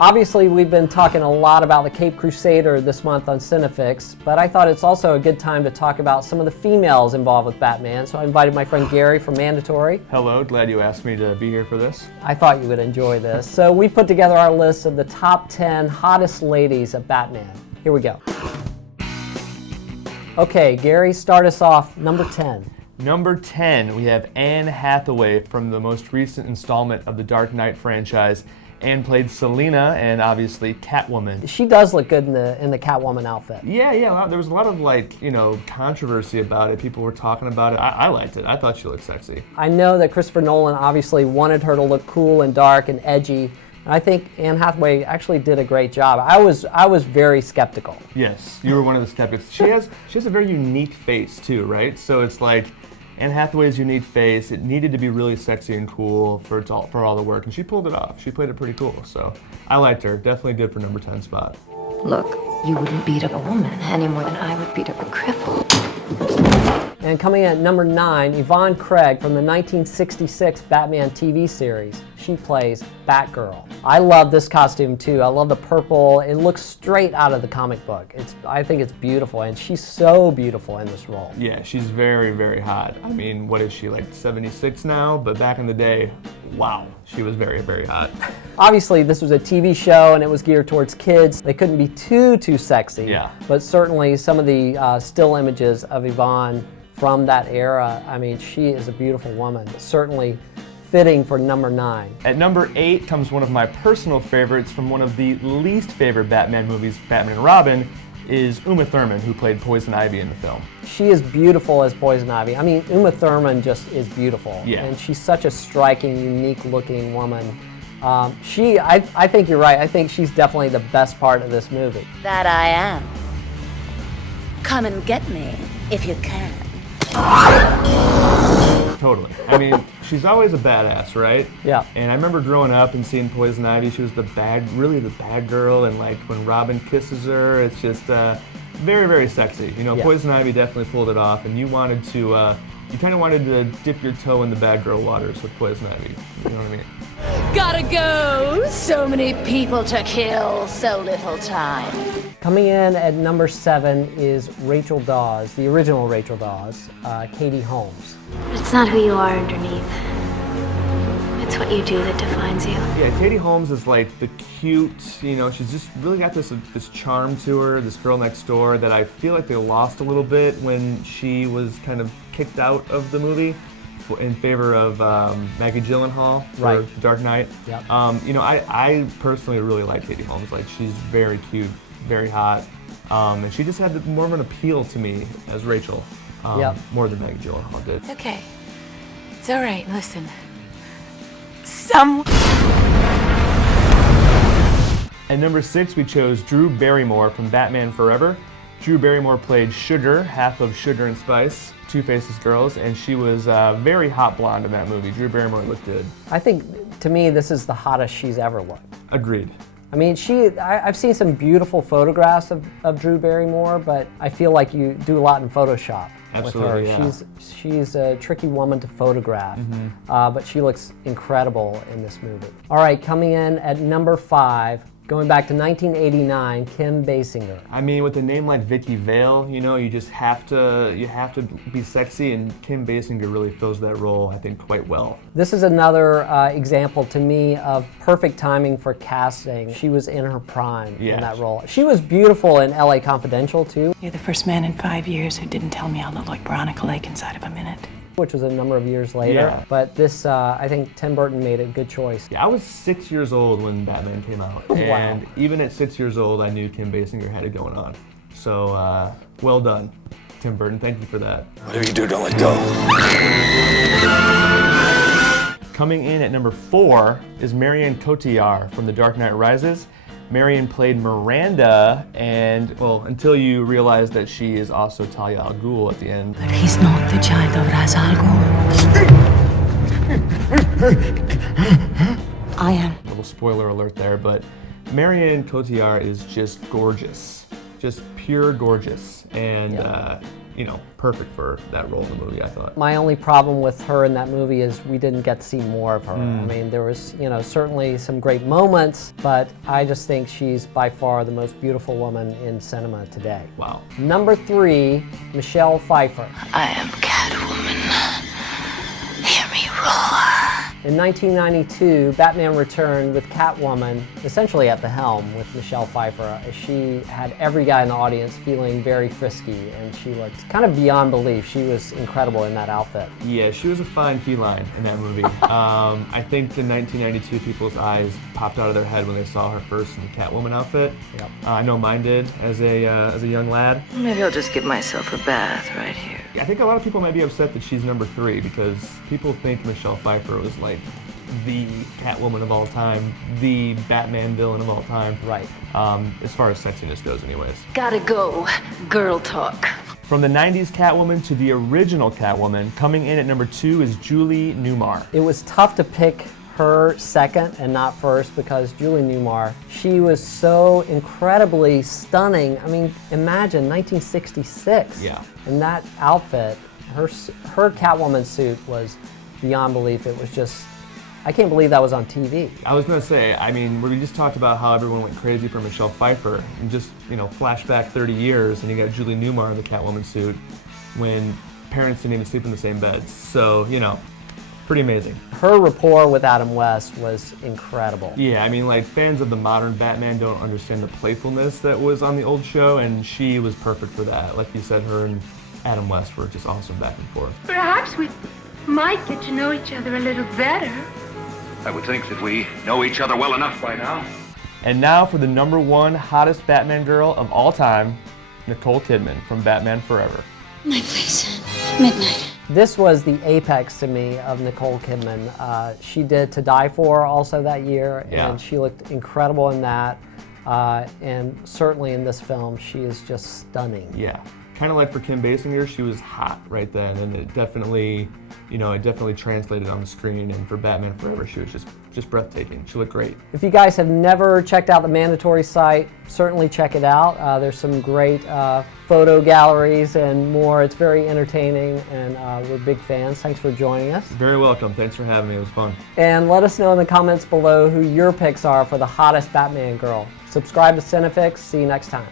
Obviously, we've been talking a lot about the Caped Crusader this month on CineFix, but I thought it's also a good time to talk about some of the females involved with Batman, so I invited my friend Gary from Mandatory. Hello, glad you asked me to be here for this. I thought you would enjoy this. So we put together our list of the top 10 hottest ladies of Batman. Here we go. Okay, Gary, start us off, number 10. Number 10, we have Anne Hathaway from the most recent installment of the Dark Knight franchise. Anne played Selina and obviously Catwoman. She does look good in the Catwoman outfit. Yeah, there was a lot of controversy about it. People were talking about it. I liked it. I thought she looked sexy. I know that Christopher Nolan obviously wanted her to look cool and dark and edgy. And I think Anne Hathaway actually did a great job. I was very skeptical. Yes, you were one of the skeptics. She has a very unique face too, right? So it's like Anne Hathaway's unique face, it needed to be really sexy and cool for all the work, and she pulled it off. She played it pretty cool, so I liked her. Definitely good for number 10 spot. Look, you wouldn't beat up a woman any more than I would beat up a cripple. And coming in at number 9, Yvonne Craig from the 1966 Batman TV series. She plays Batgirl. I love this costume too. I love the purple. It looks straight out of the comic book. I think it's beautiful, and she's so beautiful in this role. Yeah, she's very, very hot. I mean, what is she, like 76 now? But back in the day, wow, she was very, very hot. Obviously, this was a TV show, and it was geared towards kids. They couldn't be too sexy. Yeah. But certainly some of the still images of Yvonne from that era, I mean, she is a beautiful woman. Certainly fitting for number 9. At number 8 comes one of my personal favorites from one of the least favorite Batman movies, Batman and Robin, is Uma Thurman, who played Poison Ivy in the film. She is beautiful as Poison Ivy. I mean, Uma Thurman just is beautiful. Yeah. And she's such a striking, unique-looking woman. I think you're right. I think she's definitely the best part of this movie. That I am. Come and get me, if you can. Totally. I mean, she's always a badass, right? Yeah. And I remember growing up and seeing Poison Ivy. She was really the bad girl, and like when Robin kisses her, it's just very, very sexy. You know, Yeah. Poison Ivy definitely pulled it off, and you kind of wanted to dip your toe in the bad girl waters with Poison Ivy. You know what I mean? Gotta go! So many people to kill, so little time. Coming in at number 7 is Rachel Dawes, the original Rachel Dawes, Katie Holmes. It's not who you are underneath. It's what you do that defines you. Yeah, Katie Holmes is like the cute, she's just really got this charm to her, this girl next door that I feel like they lost a little bit when she was kind of kicked out of the movie in favor of Maggie Gyllenhaal for The Dark Knight. Yep. I personally really like Katie Holmes. Like, she's very cute, very hot, and she just had more of an appeal to me as Rachel, more than Maggie Gyllenhaal did. It's okay. It's all right. Listen. At number 6, we chose Drew Barrymore from Batman Forever. Drew Barrymore played Sugar, half of Sugar and Spice, Two-Face's girls, and she was very hot blonde in that movie. Drew Barrymore looked good. I think, to me, this is the hottest she's ever looked. Agreed. I mean, I've seen some beautiful photographs of Drew Barrymore, but I feel like you do a lot in Photoshop Absolutely, with her. yeah. She's a tricky woman to photograph, but she looks incredible in this movie. All right, coming in at number 5, going back to 1989, Kim Basinger. I mean, with a name like Vicky Vale, you just have to be sexy, and Kim Basinger really fills that role, I think, quite well. This is another example to me of perfect timing for casting. She was in her prime in that role. She was beautiful in LA Confidential too. You're the first man in 5 years who didn't tell me I looked like Veronica Lake inside of a minute. Which was a number of years later. Yeah. But this, I think Tim Burton made a good choice. Yeah, I was 6 years old when Batman came out, and even at 6 years old, I knew Kim Basinger had it going on. So, well done, Tim Burton. Thank you for that. Whatever you do, don't let go. Coming in at number 4 is Marion Cotillard from The Dark Knight Rises. Marion played Miranda, and, well, until you realize that she is also Talia al Ghul at the end. But he's not the child of Ra's al Ghul. I am. Little spoiler alert there, but Marion Cotillard is just gorgeous. Just pure gorgeous. And, you know, perfect for that role in the movie, I thought. My only problem with her in that movie is we didn't get to see more of her. I mean, there was, you know, certainly some great moments, but I just think she's by far the most beautiful woman in cinema today. Wow. Number 3, Michelle Pfeiffer. I am Catwoman. Hear me roar. In 1992, Batman returned with Catwoman essentially at the helm with Michelle Pfeiffer. She had every guy in the audience feeling very frisky, and she looked kind of beyond belief. She was incredible in that outfit. Yeah, she was a fine feline in that movie. I think the 1992 people's eyes popped out of their head when they saw her first in the Catwoman outfit. Yep. I know mine did as a young lad. Maybe I'll just give myself a bath right here. I think a lot of people might be upset that she's number 3 because people think Michelle Pfeiffer was like the Catwoman of all time, the Batman villain of all time. Right. As far as sexiness goes anyways. Gotta go. Girl talk. From the 90s Catwoman to the original Catwoman, coming in at number 2 is Julie Newmar. It was tough to pick her second and not first because Julie Newmar, she was so incredibly stunning. I mean, imagine 1966. Yeah. In that outfit, her Catwoman suit was beyond belief. It was just, I can't believe that was on TV. I was gonna say, I mean, we just talked about how everyone went crazy for Michelle Pfeiffer, and just, you know, flashback 30 years, and you got Julie Newmar in the Catwoman suit when parents didn't even sleep in the same beds. So, you know, pretty amazing. Her rapport with Adam West was incredible. Yeah, I mean, like, fans of the modern Batman don't understand the playfulness that was on the old show, and she was perfect for that. Like you said, her and Adam West were just awesome back and forth. Perhaps we might get to know each other a little better. I would think that we know each other well enough by now. And now for the number 1 hottest Batman girl of all time, Nicole Kidman from Batman Forever. My place, midnight. This was the apex to me of Nicole Kidman. She did To Die For also that year, Yeah. and she looked incredible in that. And certainly in this film, she is just stunning. Yeah, kind of like for Kim Basinger, she was hot right then, and it definitely, you know, it definitely translated on the screen. And for Batman Forever, she was just breathtaking. She looked great. If you guys have never checked out the Mandatory site, certainly check it out. There's some great photo galleries and more. It's very entertaining, and we're big fans. Thanks for joining us. Very welcome. Thanks for having me. It was fun. And let us know in the comments below who your picks are for the hottest Batman girl. Subscribe to CineFix. See you next time.